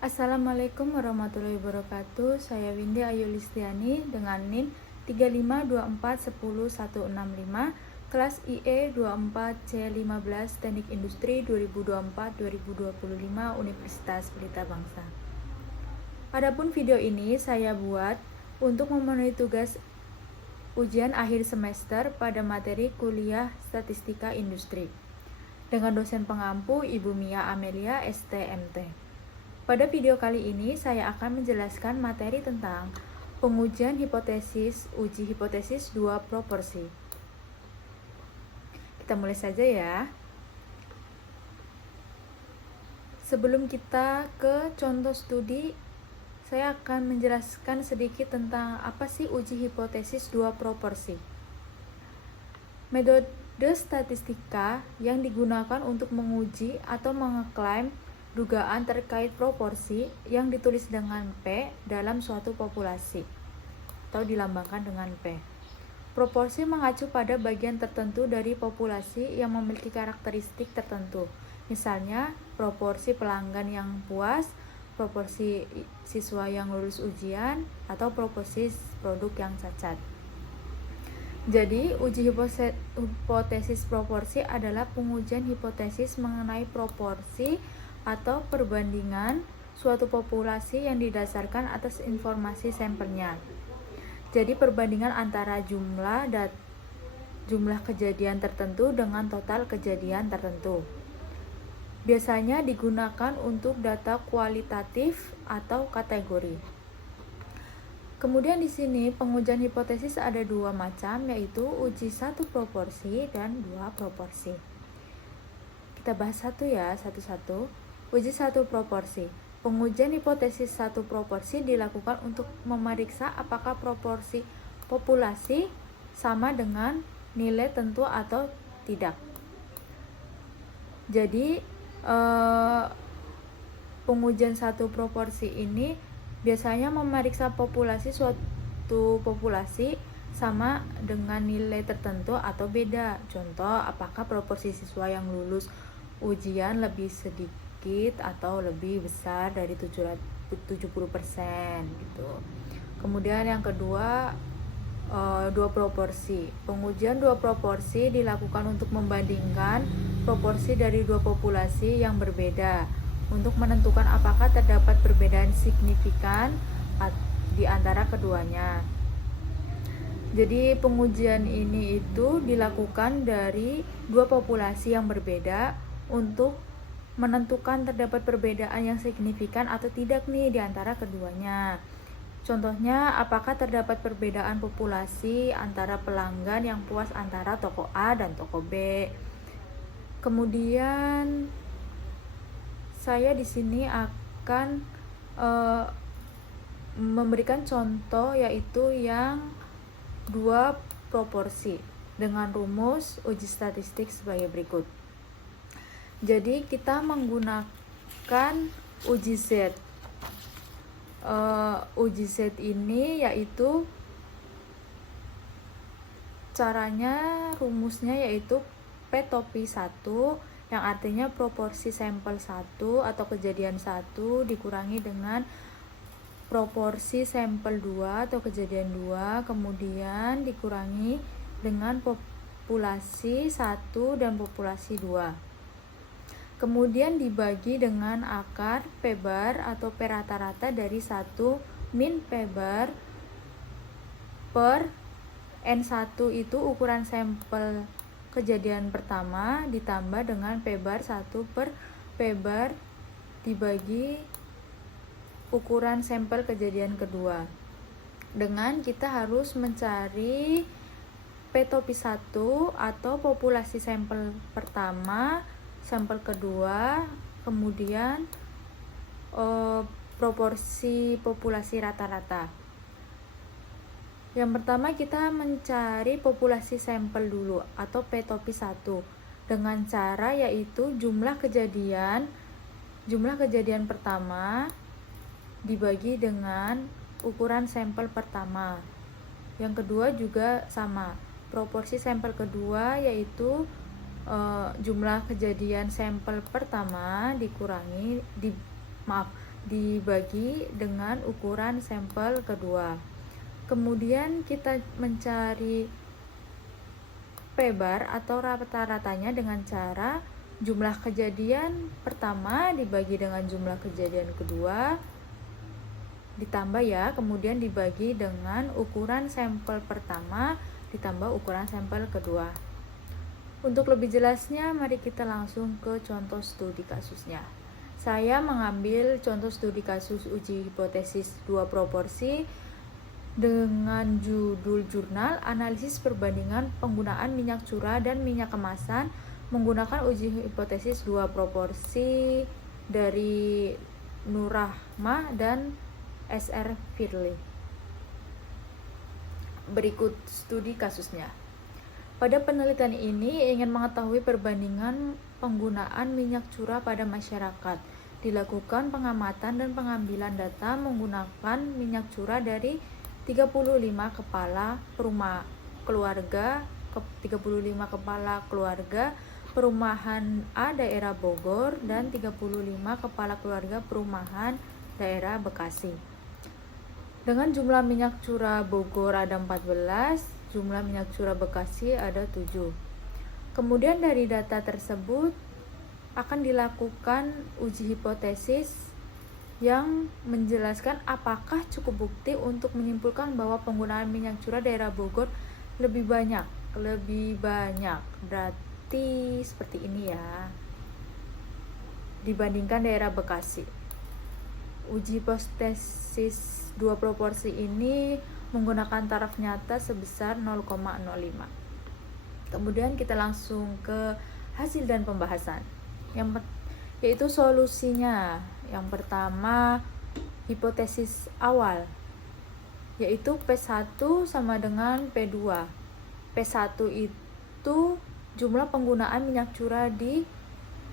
Assalamualaikum warahmatullahi wabarakatuh. Saya Windy Ayu Listiani dengan NIM 3524101165 kelas IE 24C15 Teknik Industri 2024-2025 Universitas Pelita Bangsa. Adapun video ini saya buat untuk memenuhi tugas ujian akhir semester pada materi kuliah Statistika Industri dengan dosen pengampu Ibu Mia Amelia STMT. Pada video kali ini saya akan menjelaskan materi tentang pengujian hipotesis, uji hipotesis dua proporsi. Kita mulai saja ya. Sebelum kita ke contoh studi, saya akan menjelaskan sedikit tentang apa sih uji hipotesis dua proporsi. Metode statistika yang digunakan untuk menguji atau mengeklaim dugaan terkait proporsi yang ditulis dengan P dalam suatu populasi atau dilambangkan dengan P. Proporsi mengacu pada bagian tertentu dari populasi yang memiliki karakteristik tertentu. Misalnya, proporsi pelanggan yang puas, proporsi siswa yang lulus ujian, atau proporsi produk yang cacat. Jadi, uji hipotesis proporsi adalah pengujian hipotesis mengenai proporsi atau perbandingan suatu populasi yang didasarkan atas informasi sampelnya. Jadi perbandingan antara jumlah kejadian tertentu dengan total kejadian tertentu. Biasanya digunakan untuk data kualitatif atau kategori. Kemudian di sini pengujian hipotesis ada dua macam, yaitu uji satu proporsi dan dua proporsi. Kita bahas satu-satu. Uji satu proporsi. Pengujian hipotesis satu proporsi dilakukan untuk memeriksa apakah proporsi populasi sama dengan nilai tentu atau tidak. Jadi pengujian satu proporsi ini biasanya memeriksa populasi suatu populasi sama dengan nilai tertentu atau beda. Contoh, apakah proporsi siswa yang lulus ujian lebih sedikit atau lebih besar dari 70% gitu. Kemudian yang kedua, dua proporsi. Pengujian dua proporsi dilakukan untuk membandingkan proporsi dari dua populasi yang berbeda untuk menentukan apakah terdapat perbedaan signifikan di antara keduanya. Jadi pengujian ini itu dilakukan dari dua populasi yang berbeda untuk menentukan terdapat perbedaan yang signifikan atau tidak nih di antara keduanya. Contohnya, apakah terdapat perbedaan populasi antara pelanggan yang puas antara toko A dan toko B. Kemudian saya di sini akan memberikan contoh, yaitu yang dua proporsi dengan rumus uji statistik sebagai berikut. Jadi kita menggunakan uji Z. Uji Z ini yaitu caranya, rumusnya yaitu P topi 1, yang artinya proporsi sampel 1 atau kejadian 1 dikurangi dengan proporsi sampel 2 atau kejadian 2, kemudian dikurangi dengan populasi 1 dan populasi 2. Kemudian dibagi dengan akar P bar atau P rata-rata dari 1 min P bar per N1 itu ukuran sampel kejadian pertama ditambah dengan P bar 1 per P bar dibagi ukuran sampel kejadian kedua. Dengan kita harus mencari P topi 1 atau populasi sampel pertama, sampel kedua, kemudian proporsi populasi rata-rata. Yang pertama kita mencari populasi sampel dulu atau P topi 1 dengan cara yaitu jumlah kejadian pertama dibagi dengan ukuran sampel pertama. Yang kedua juga sama, proporsi sampel kedua yaitu jumlah kejadian sampel pertama dibagi dengan ukuran sampel kedua. Kemudian kita mencari P-bar atau rata-ratanya dengan cara jumlah kejadian pertama dibagi dengan jumlah kejadian kedua ditambah ya, kemudian dibagi dengan ukuran sampel pertama ditambah ukuran sampel kedua. Untuk lebih jelasnya, mari kita langsung ke contoh studi kasusnya. Saya mengambil contoh studi kasus uji hipotesis dua proporsi dengan judul jurnal analisis perbandingan penggunaan minyak curah dan minyak kemasan menggunakan uji hipotesis dua proporsi dari Nurrahmah dan S.R. Firly. Berikut studi kasusnya. Pada penelitian ini ingin mengetahui perbandingan penggunaan minyak curah pada masyarakat. Dilakukan pengamatan dan pengambilan data menggunakan minyak curah dari 35 kepala keluarga perumahan A daerah Bogor dan 35 kepala keluarga perumahan daerah Bekasi. Dengan jumlah minyak curah Bogor ada 14, jumlah minyak curah Bekasi ada 7. Kemudian dari data tersebut akan dilakukan uji hipotesis yang menjelaskan apakah cukup bukti untuk menyimpulkan bahwa penggunaan minyak curah daerah Bogor lebih banyak. Berarti seperti ini ya. Dibandingkan daerah Bekasi. Uji hipotesis dua proporsi ini menggunakan taraf nyata sebesar 0,05. Kemudian kita langsung ke hasil dan pembahasan. Yaitu solusinya. Yang pertama, hipotesis awal, yaitu P1 sama dengan P2. P1 itu jumlah penggunaan minyak curah di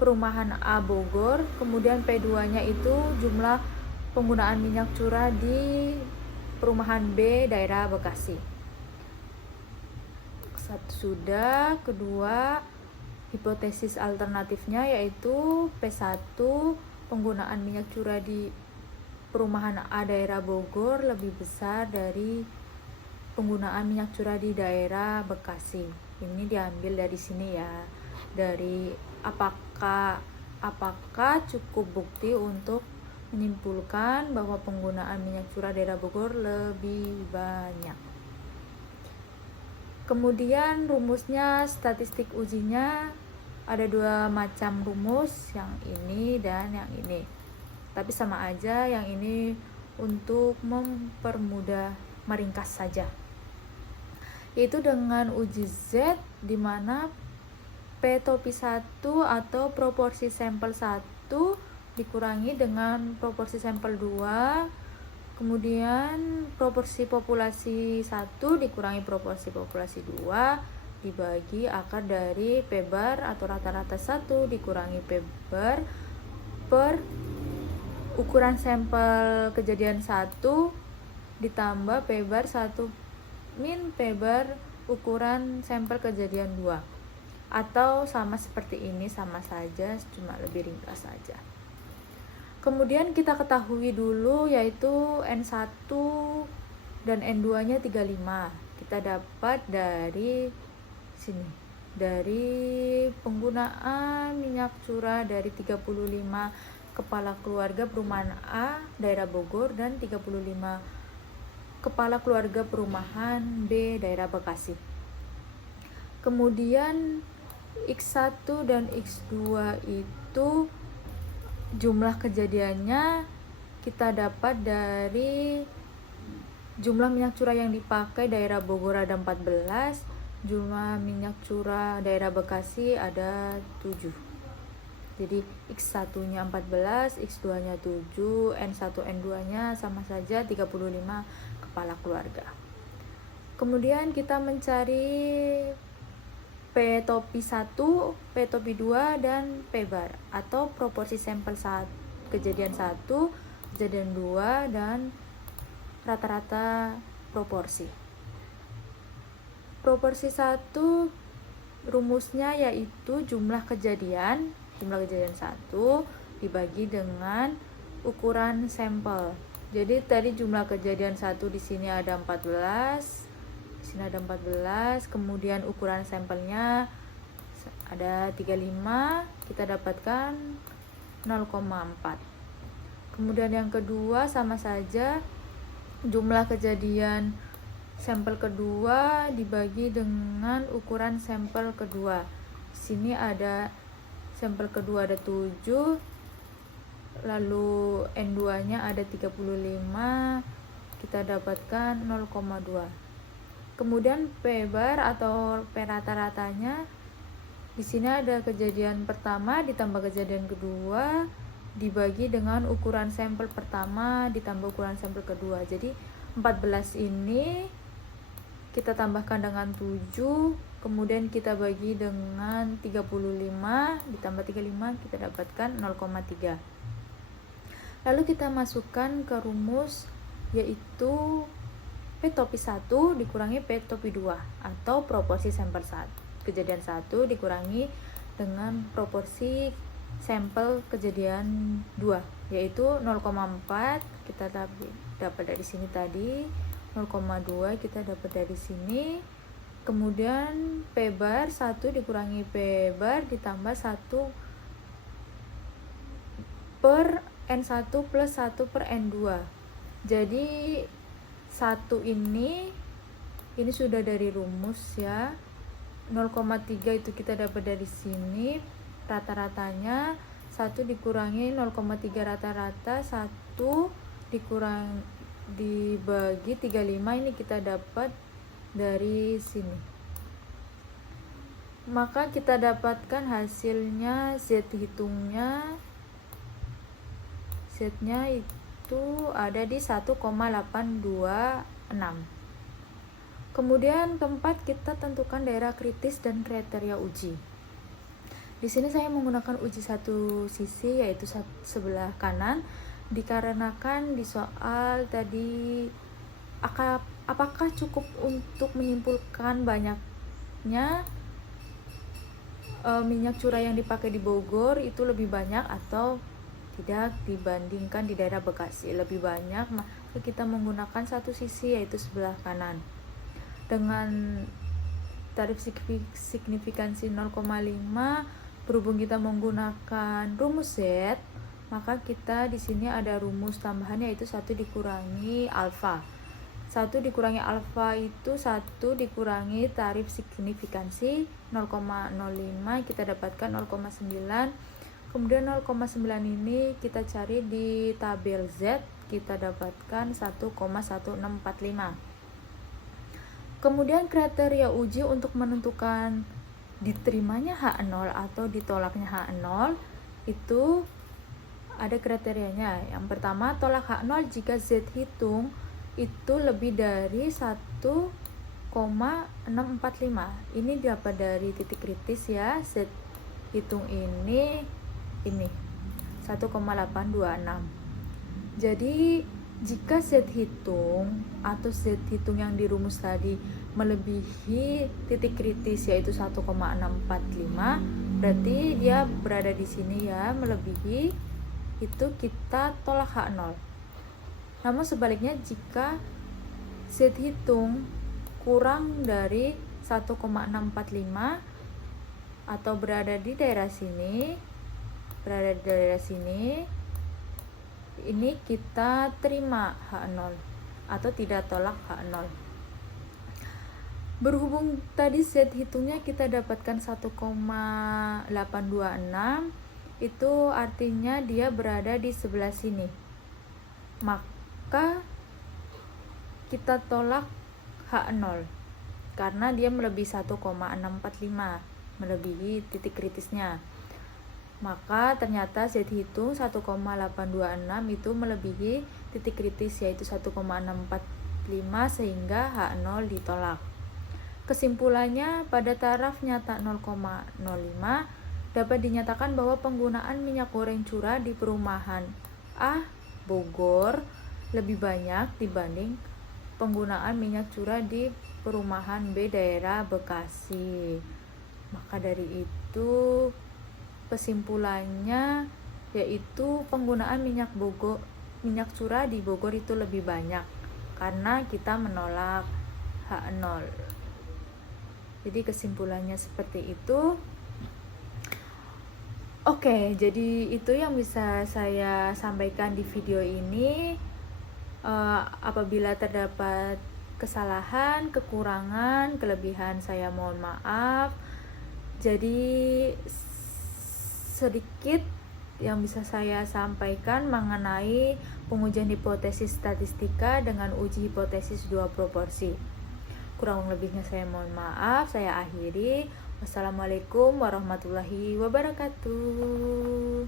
perumahan A Bogor, kemudian P2-nya itu jumlah penggunaan minyak curah di perumahan B daerah Bekasi. Sudah, kedua, hipotesis alternatifnya yaitu P1 penggunaan minyak curah di perumahan A daerah Bogor lebih besar dari penggunaan minyak curah di daerah Bekasi. Ini diambil dari sini ya, dari apakah cukup bukti untuk menyimpulkan bahwa penggunaan minyak curah daerah Bogor lebih banyak. Kemudian rumusnya, statistik ujinya ada dua macam rumus, yang ini dan yang ini. Tapi sama aja, yang ini untuk mempermudah, meringkas saja. Yaitu dengan uji Z di mana P topi 1 atau proporsi sampel 1 dikurangi dengan proporsi sampel 2, kemudian proporsi populasi 1 dikurangi proporsi populasi 2 dibagi akar dari P-bar atau rata-rata 1 dikurangi P-bar per ukuran sampel kejadian 1 ditambah P-bar 1 min P-bar ukuran sampel kejadian 2. Atau sama seperti ini, sama saja, cuma lebih ringkas saja. Kemudian kita ketahui dulu yaitu N1 dan N2-nya 35. Kita dapat dari sini, dari penggunaan minyak curah dari 35 kepala keluarga perumahan A daerah Bogor dan 35 kepala keluarga perumahan B daerah Bekasi. Kemudian X1 dan X2 itu jumlah kejadiannya kita dapat dari jumlah minyak curah yang dipakai daerah Bogor ada 14, jumlah minyak curah daerah Bekasi ada 7. Jadi X1-nya 14, X2-nya 7, N1, N2-nya sama saja 35 kepala keluarga. Kemudian kita mencari P topi 1, P topi 2, dan P-bar atau proporsi sampel kejadian 1, kejadian 2, dan rata-rata proporsi. Proporsi 1 rumusnya yaitu jumlah kejadian 1 dibagi dengan ukuran sampel. Jadi tadi jumlah kejadian 1 di sini ada 14. Di sini ada 14, kemudian ukuran sampelnya ada 35, kita dapatkan 0,4. Kemudian yang kedua sama saja, jumlah kejadian sampel kedua dibagi dengan ukuran sampel kedua. Di sini ada sampel kedua ada 7, lalu N2-nya ada 35, kita dapatkan 0,2. Kemudian P bar atau P rata-ratanya, di sini ada kejadian pertama ditambah kejadian kedua dibagi dengan ukuran sampel pertama ditambah ukuran sampel kedua. Jadi 14 ini kita tambahkan dengan 7, kemudian kita bagi dengan 35 ditambah 35, kita dapatkan 0,3. Lalu kita masukkan ke rumus, yaitu P topi 1 dikurangi P topi 2 atau proporsi sampel 1 kejadian 1 dikurangi dengan proporsi sampel kejadian 2, yaitu 0,4 kita dapat dari sini tadi, 0,2 kita dapat dari sini. Kemudian P bar 1 dikurangi P bar ditambah 1 per N1 plus 1 per N2. Jadi 1 ini sudah dari rumus ya. 0,3 itu kita dapat dari sini. Rata-ratanya 1 dikurangi 0,3 rata-rata, 1 dibagi 35, ini kita dapat dari sini. Maka kita dapatkan hasilnya, Z hitungnya, Z-nya itu ada di 1,826. Kemudian keempat, kita tentukan daerah kritis dan kriteria uji. Di sini saya menggunakan uji satu sisi, yaitu sebelah kanan, dikarenakan di soal tadi apakah cukup untuk menyimpulkan banyaknya minyak curah yang dipakai di Bogor itu lebih banyak atau tidak dibandingkan di daerah Bekasi. Lebih banyak, maka kita menggunakan satu sisi, yaitu sebelah kanan. Dengan tarif signifikansi 0,5, berhubung kita menggunakan rumus Z, maka kita di sini ada rumus tambahan, yaitu 1 dikurangi alfa. 1 dikurangi alfa itu 1 dikurangi tarif signifikansi 0,05, kita dapatkan 0,9. Kemudian 0,9 ini kita cari di tabel Z, kita dapatkan 1,1645. Kemudian kriteria uji untuk menentukan diterimanya H0 atau ditolaknya H0 itu ada kriterianya. Yang pertama, tolak H0 jika Z hitung itu lebih dari 1,645. Ini dapat dari titik kritis ya. Z hitung ini 1,826. Jadi jika Z hitung atau Z hitung yang di rumus tadi melebihi titik kritis, yaitu 1,645, berarti dia berada di sini ya, melebihi, itu kita tolak H0. Namun sebaliknya, jika Z hitung kurang dari 1,645 atau berada di daerah sini, ini kita terima H0 atau tidak tolak H0. Berhubung tadi Z hitungnya kita dapatkan 1,826, itu artinya dia berada di sebelah sini. Maka kita tolak H0 karena dia melebihi 1,645, melebihi titik kritisnya. Maka ternyata Z hitung 1,826 itu melebihi titik kritis, yaitu 1,645, sehingga H0 ditolak. Kesimpulannya, pada taraf nyata 0,05 dapat dinyatakan bahwa penggunaan minyak goreng curah di perumahan A, Bogor, lebih banyak dibanding penggunaan minyak curah di perumahan B, daerah Bekasi. Maka dari itu kesimpulannya yaitu penggunaan minyak curah di Bogor itu lebih banyak karena kita menolak H0. Jadi kesimpulannya seperti itu. Oke, jadi itu yang bisa saya sampaikan di video ini. Apabila terdapat kesalahan, kekurangan, kelebihan, saya mohon maaf. Jadi sedikit yang bisa saya sampaikan mengenai pengujian hipotesis statistika dengan uji hipotesis dua proporsi. Kurang lebihnya saya mohon maaf. Saya akhiri. Wassalamualaikum warahmatullahi wabarakatuh.